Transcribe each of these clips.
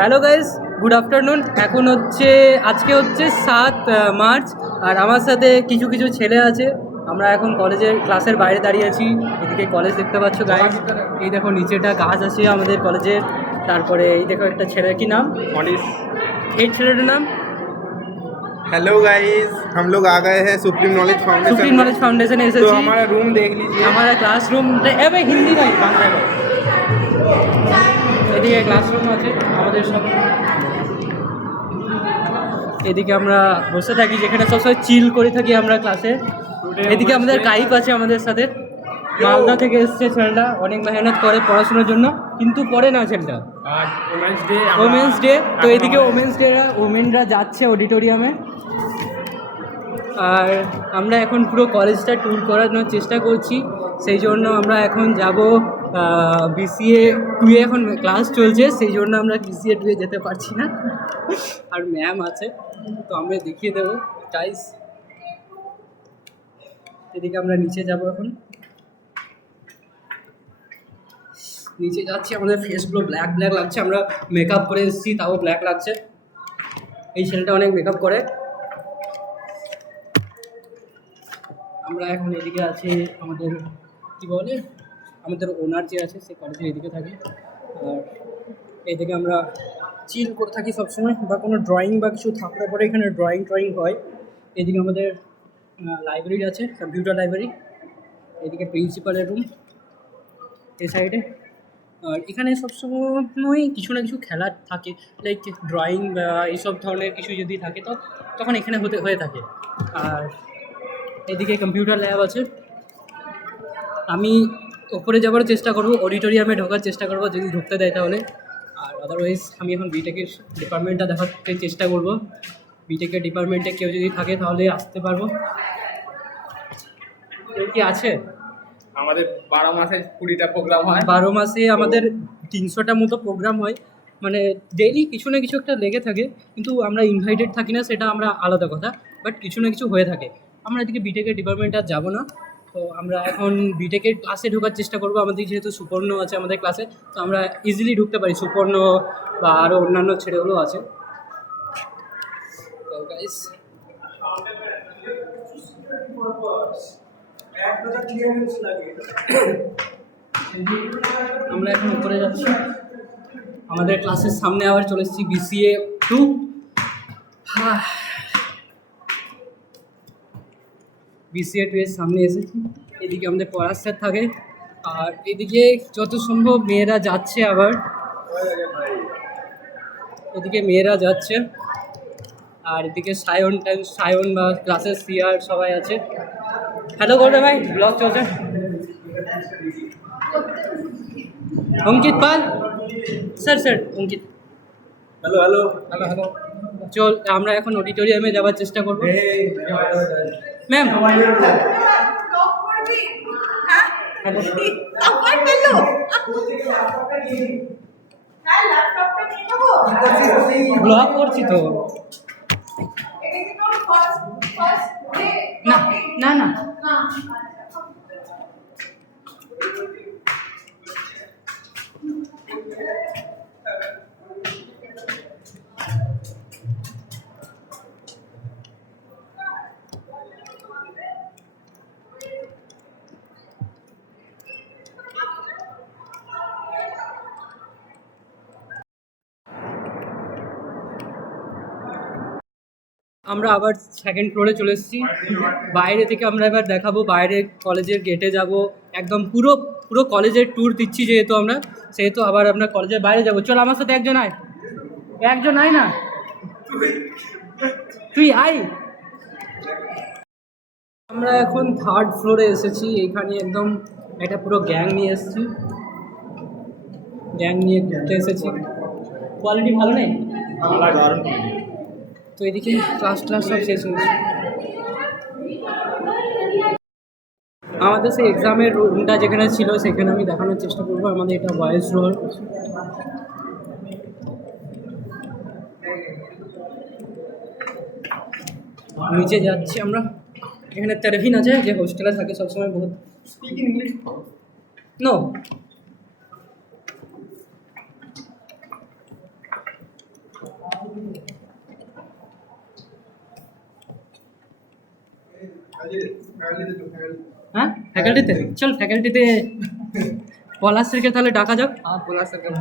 Hello guys, good afternoon. এখন হচ্ছে আজকে হচ্ছে 7 মার্চ, আর আমার সাথে কিছু কিছু ছেলে আছে। আমরা এখন কলেজের ক্লাসের বাইরে দাঁড়িয়ে আছি। এদিকে কলেজ দেখতে পাচ্ছ গাইস, এই দেখো নিচেটা গাছ আছে আমাদের কলেজের। তারপরে এই দেখো একটা ছেলের কি নাম, मनीष। এই ছেলেটার নাম हेलो गाइस, हम लोग आ गए हैं Supreme Knowledge Foundation. Supreme Knowledge ফাউন্ডেশনে तो এসেছি। हमारा रूम देख लीजिए। हमारा क्लासरूम এবার হিন্দি নয় বাংলায় বল। এদিকে ক্লাসরুম আছে আমাদের সব। এদিকে আমরা বসে থাকি, যেখানে সবসময় চিল করে থাকি আমরা ক্লাসে। এদিকে আমাদের কাইপ আছে আমাদের সাথে, মালদা থেকে এসছে ছেলেটা, অনেক মেহনত করে পড়াশোনার জন্য, কিন্তু পড়ে না ছেলেটা। आज वुमेन्स डे। ওমেন্স ডে, তো এদিকে ওমেনরা যাচ্ছে অডিটোরিয়ামে। আর আমরা এখন পুরো কলেজটা ট্যুর করানোর চেষ্টা করছি। সেই জন্য আমরা এখন যাব BCA 2 এ, এখন ক্লাস চলছে, সেই জন্য আমরা BCA 2 এ যেতে পারছি না। আর ম্যাম আছে, তো আমরা দেখিয়ে দেবো গাইস। এদিকে আমরা নিচে যাব এখন, নিচে যাচ্ছি। আমাদের ফেসগুলো ব্ল্যাক ব্ল্যাক লাগছে, আমরা মেকআপ করে এসেছি তাও ব্ল্যাক লাগছে। এই ছেলেটা অনেক মেকআপ করে। আমরা এখন এদিকে আছি, আমাদের কী বলে, আমাদের ওনার যে আছে সে কলেজের এদিকে থাকে। আর এদিকে আমরা চিল করে থাকি সবসময়, বা কোনো ড্রয়িং বা কিছু থাকলে পরে এখানে ড্রয়িং হয়। এদিকে আমাদের লাইব্রেরি আছে, কম্পিউটার লাইব্রেরি। এদিকে প্রিন্সিপালের রুম এই সাইডে। আর এখানে সবসময় কিছু না কিছু খেলা থাকে, লাইক ড্রয়িং বা এইসব ধরনের কিছু যদি থাকে তো তখন এখানে হয়ে থাকে। আর এদিকে কম্পিউটার ল্যাব আছে। আমি ওপরে যাওয়ার চেষ্টা করব, অডিটোরিয়ামে ঢোকার চেষ্টা করব যদি ঢুকতে দেয় তাহলে। আর আদারওয়াইজ আমি এখন বিটেকের ডিপার্টমেন্টটা দেখাতে চেষ্টা করব। বিটেকের ডিপার্টমেন্টে কেউ যদি থাকে তাহলে আসতে পারবো। কেউ কি আছে? আমাদের 12 মাসে 20টা প্রোগ্রাম হয়। 12 মাসে আমাদের 300টা মতো প্রোগ্রাম হয়, মানে ডেইলি কিছু না কিছু একটা লেগে থাকে। কিন্তু আমরা ইনভাইটেড থাকি না, সেটা আমরা আলাদা কথা, বাট কিছু না কিছু হয়ে থাকে। আমরা এদিকে বিটেকের ডিপার্টমেন্টে আর যাবো না, তো আমরা এখন বিটেকের ক্লাসে ঢোকার চেষ্টা করবো। আমাদের যেহেতু সুপর্ণ আছে আমাদের ক্লাসে, তো আমরা ইজিলি ঢুকতে পারি। সুপর্ণ বা আরও অন্যান্য ছেলেগুলো আছে। তো গাইস, আমরা এখন উপরে যাচ্ছি। আমাদের ক্লাসের সামনে আবার চলে এসেছি BCA 2। BCA 2 এর সামনে এসেছি। এদিকে আমাদের পড়ার স্যার থাকে, আর এদিকে যত সম্ভব মেয়েরা যাচ্ছে। আবার এদিকে মেয়েরা যাচ্ছে, আর এদিকে সায়ন বা ক্লাসের সিআর সবাই আছে। হ্যালো করবে ভাই, ব্লগ চলছে। Ankit Pal sir Ankit. Hello hello hello hello. চল, আমরা এখন অডিটোরিয়ামে যাওয়ার চেষ্টা করবো। ম্যাম ব্লগ করছি তো। না না না, আমরা আবার সেকেন্ড ফ্লোরে চলে এসেছি। বাইরে থেকে আমরা এবার দেখাবো, বাইরে কলেজের গেটে যাব। একদম পুরো পুরো কলেজের ট্যুর দিচ্ছি যেহেতু আমরা, সেহেতু আবার আমরা কলেজের বাইরে যাব। চল আমার সাথে একজন আয় না, তুই আয়। আমরা এখন 3rd ফ্লোরে এসেছি। এখানে একদম একটা পুরো গ্যাং নিয়ে এসেছি, গ্যাং নিয়ে ঘুরতে এসেছি। কোয়ালিটি ভালো নেই তো। এদিকে ক্লাস সব শেষ হয়েছে। আমাদের সেই এক্সামের রুমটা যেখানে ছিল সেখানে আমি দেখানোর চেষ্টা করবো। আমাদের এটা বয়েজ রোল। নিচে যাচ্ছি আমরা। এখানে তারভিন আছে, যে হোস্টেলে থাকে সবসময়। বহুত স্পিক ইংলিশ নো হ্যাঁ ফ্যাকাল্টিতে চল ফ্যাকাল্টিতে পলাশ স্যারকে তাহলে ডাকা যাক।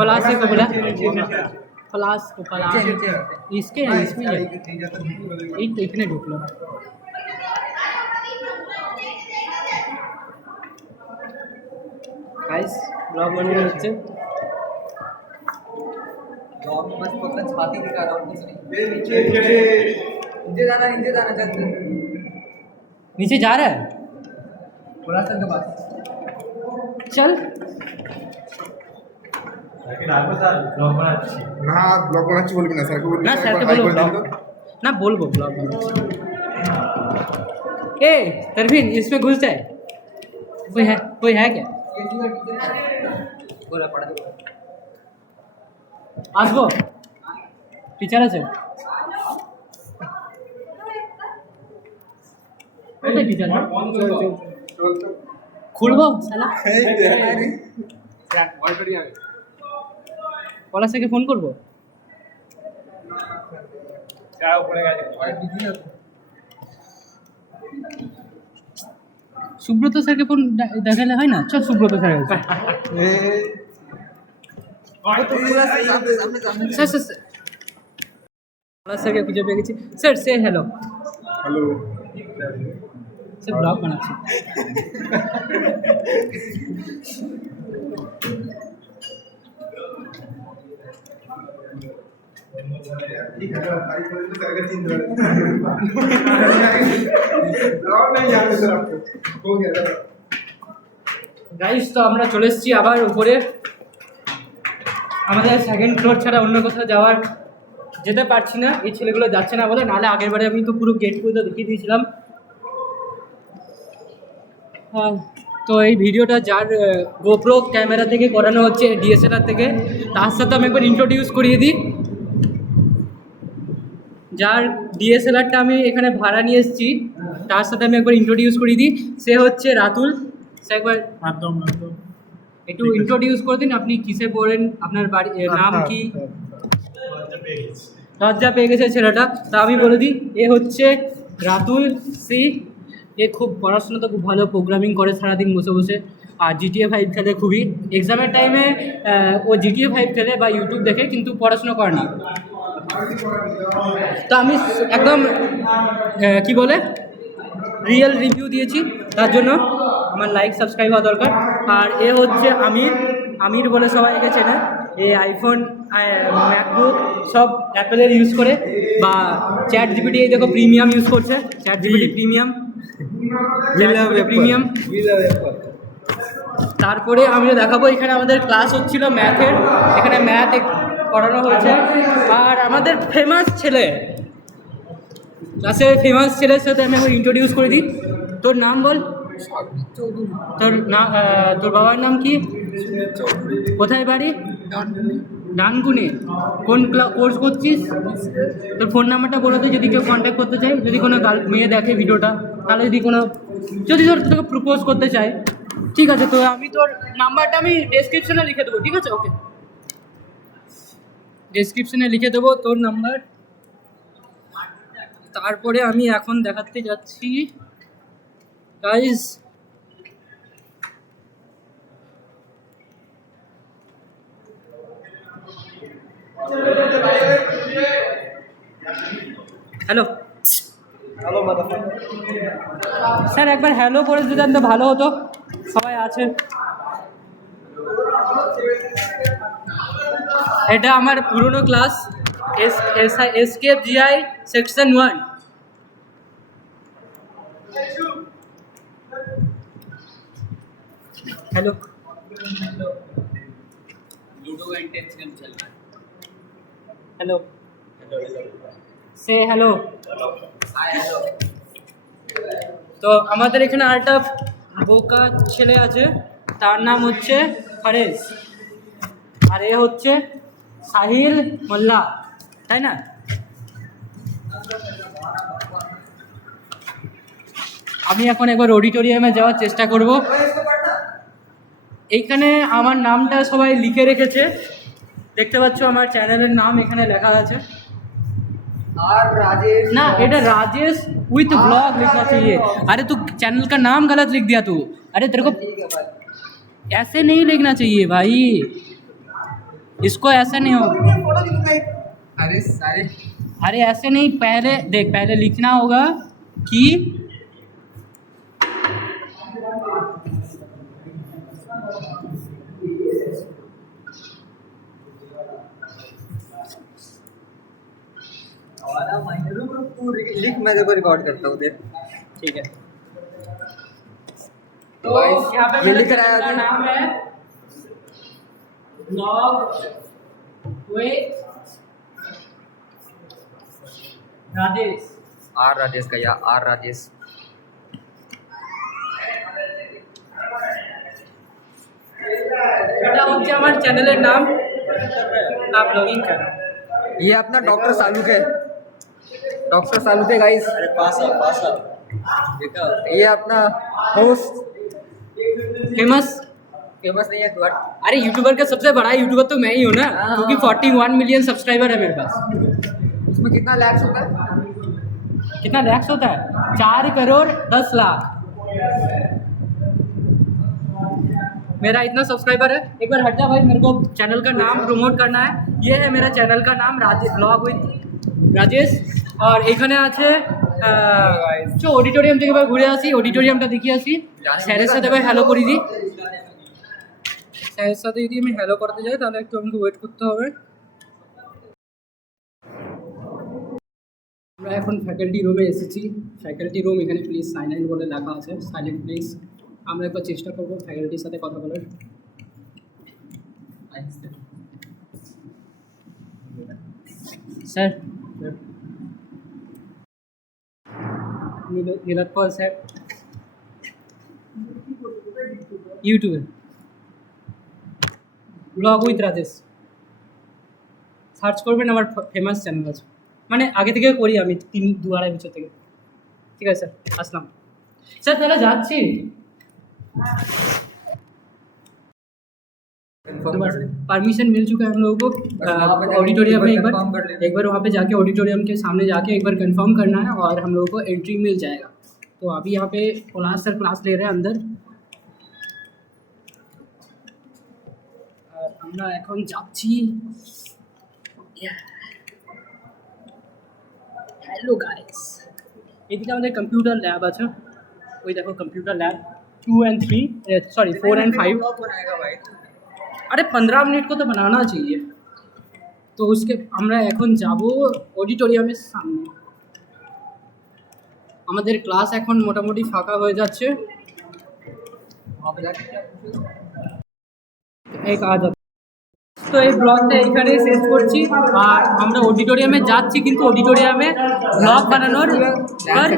पलाश से को बोला पलाश को पलाश इसके इसमें এই তো এখানে ঢুকলো। गाइस ब्लॉग बनाने হচ্ছে बस पकड़ छाती दिखा रहा हूँ नीचे जाना चलते नीचे जा रहा है बोला सर के पास चल না ব্লগ বানাচ্ছি বলবি না স্যারকে বলবি না স্যারকে হাই বলবো করে দিন তো। ना बोलबो ब्लॉग ए तरफीन इसमें घुस जाए कोई है क्या बोला पड़ा আসবো টিচার আছে কোথায় টিচার খুলবো শালা পলাশকে ফোন করবো সুব্রত স্যারকে ফোন দেখালে হয় না চল সুব্রত স্যার স্যার স্যার পলাশ স্যারকে খুঁজে পেয়ে গেছি স্যার সে হ্যালো হ্যালো স্যার ব্লগ বানাচ্ছি ठीक है हाई कर दो स्যারকে চিনতে ব্লগ नहीं जाने सर आपको हो गया গাইস তো আমরা চলে এসেছি আবার উপরে আমাদের সেকেন্ড ফ্লোর ছাড়া অন্য কোথাও যাওয়ার যেতে পারছি না এই ছেলেগুলো যাচ্ছে না বলে নাহলে আগের বারে আমি তো পুরো গেট পর্যন্ত দেখিয়ে দিয়েছিলাম হ্যাঁ তো এই ভিডিওটা যার গোপ্রো ক্যামেরা থেকে করানো হচ্ছে ডিএসএলআর থেকে তার সাথে আমি একবার ইন্ট্রোডিউস করিয়ে দিই যার ডিএসএলআরটা আমি এখানে ভাড়া নিয়ে এসেছি তার সাথে আমি একবার ইন্ট্রোডিউস করিয়ে দিই সে হচ্ছে রাতুল সে একবার একটু ইন্ট্রোডিউস করে দিন আপনি কিসে পড়েন আপনার বাড়ি নাম কি লজ্জা পেয়ে গেছে ছেলেটা তা আমি বলে দিই এ হচ্ছে রাতুল সি এ খুব পড়াশোনা তো খুব ভালো প্রোগ্রামিং করে সারাদিন বসে বসে আর জিটিএ 5 খেলে খুবই এক্সামের টাইমে ও জিটিএ 5 খেলে বা ইউটিউব দেখে কিন্তু পড়াশোনা করে না তো আমি একদম কি বলে রিয়েল রিভিউ দিয়েছি তার জন্য আমার লাইক সাবস্ক্রাইব হওয়া দরকার আর এ হচ্ছে আমির বলে সবাই একে চেনে এ আইফোন ম্যাকবুক সব অ্যাপেলের ইউজ করে বা চ্যাট জিপিটি এই দেখো প্রিমিয়াম ইউজ করছে চ্যাট জিপিটি প্রিমিয়াম তারপরে আমি দেখাবো এখানে আমাদের ক্লাস হচ্ছিল ম্যাথের এখানে ম্যাথ করানো হয়েছে আর আমাদের ফেমাস ছেলে ক্লাসের ফেমাস ছেলের সাথে আমি এখন ইন্ট্রোডিউস করে দিই তোর নাম বল তোর না তোর বাবার নাম কি কোথায় বাড়ি ডানকুনি কোন কোর্স করছিস তোর ফোন নাম্বারটা বলে দে যদি কেউ কন্ট্যাক্ট করতে চায় যদি কোনো মেয়ে দেখে ভিডিওটা তাহলে যদি তোকে প্রপোজ করতে চায় ঠিক আছে তো আমি তোর নাম্বারটা আমি ডেসক্রিপশনে লিখে দেবো ঠিক আছে ওকে ডেসক্রিপশনে লিখে দেবো তোর নাম্বার তারপরে আমি এখন দেখাতে যাচ্ছি গাইস হ্যালো স্যার একবার হ্যালো করে দিতেন তো ভালো হতো সবাই আছে এটা আমার পুরনো class escape GI section 1 hello ludo का इंटेंस गेम चल रहा है हेलो से हेलो তো আমাদের এখানে আরেকটা বোকা ছেলে আছে তার নাম হচ্ছে ফারেজ আর এ হচ্ছে সাহিল মোল্লা তাই না আমি এখন একবার অডিটোরিয়ামে যাওয়ার চেষ্টা করব এইখানে আমার নামটা সবাই লিখে রেখেছে দেখতে পাচ্ছ আমার চ্যানেলের নাম এখানে লেখা আছে আর রাজেশ না এটা রাজেশ উইথ ব্লগ লেখা আছে ये अरे तू चैनल का नाम गलत लिख दिया तू। अरे तेरे को ठीक है भाई। ऐसे नहीं लिखना चाहिए भाई, इसको ऐसे नहीं हो। अरे सारे अरे ऐसे नहीं, पहले देख, पहले लिखना होगा कि तू लिख, मैं तेरे को रिकॉर्ड करता हूँ देख। ठीक है। तो गाइस यहाँ पे ये मेरा लिख रहा चैनल का है नाम है blog with Rajesh. R Rajesh का, या आर राजेश। এটা হচ্ছে আমার চ্যানেলের নাম, आप लॉगिन करो। ये अपना डॉक्टर सालू के, डॉक्टर सालू के गाइस। अरे पास आ देखा ये अपना होस्ट, फेमस, फेमस नहीं है बट अरे यूट्यूबर का सबसे बड़ा यूट्यूबर तो मैं ही हूँ ना, हाँ। क्योंकि 41 मिलियन सब्सक्राइबर है मेरे पास। उसमें कितना लैक्स होता है? कितना लैक्स होता है? 4 करोड़ 10 लाख मेरा इतना सब्सक्राइबर है। एक बार हट जा भाई, मेरे को चैनल का नाम प्रमोट करना है। ये है मेरा चैनल का नाम, राजेश ब्लॉग উইথ রাজেশ। আর এখানে আছে চ অডিটোরিয়াম থেকে ভাই ঘুরে আসি, অডিটোরিয়ামটা দেখিয়ে আসি, স্যারের সাথে ভাই হ্যালো করে দিই। স্যারের সাথে যদি আমি হ্যালো করতে যাই তাহলে একটু আমাকে ওয়েট করতে হবে। আমরা এখন ফ্যাকাল্টি রুমে এসেছি। ফ্যাকাল্টি রুম এখানে প্লিজ সাইলেন্ট বলে লেখা আছে, সাইলেন্ট প্লিজ। আমরা একবার চেষ্টা করবো ফ্যাকাল্টির সাথে কথা বলার। স্যার নীলাৎপল স্যার ইউটিউবে ব্লগ উইথ রাজেশ সার্চ করবেন, আমার ফেমাস চ্যানেল আছে, মানে আগে থেকে করি আমি 2-2.5 বছর থেকে। ঠিক আছে স্যার, আসলাম স্যার, তাহলে যাচ্ছি। परमिशन मिल चुका है हम लोगों को ऑडिटोरियम में। एक बार वहाँ पे जाके ऑडिटोरियम के सामने जाके एक बार कंफर्म करना है और हम लोगों को एंट्री मिल जाएगा। तो अभी यहाँ पे पलाश सर क्लास ले रहे हैं अंदर, और আমরা এখন যাচ্ছি। হ্যালো গাইস, এদিকে আমাদের কম্পিউটার ল্যাব আছে, ওই দেখো computer lab 2 and 3 sorry 4 and 5। बनाएगा भाई। अरे 15 मिनट को तो बनाना चाहिए। तो उसके আমরা এখন যাব অডিটোরিয়ামের সামনে। আমাদের ক্লাস এখন মোটামুটি ফাঁকা হয়ে যাচ্ছে। वहाँ पे जाके क्या पूछेगा? এক আজ তো এই ব্লগটা এইখানে শেষ করছি। আর আমরা অডিটোরিয়ামে যাচ্ছি, কিন্তু অডিটোরিয়ামে ब्लॉग बनानोर पर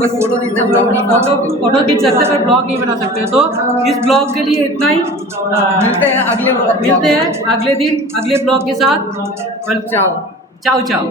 बस फोटो देखते ब्लॉग नहीं बना सकते। फोटो खींच सकते पर ब्लॉग नहीं बना सकते। तो इस ब्लॉग के लिए इतना ही। मिलते हैं अगले मिलते हैं अगले दिन अगले ब्लॉग के साथ। चाओ चाओ चाओ।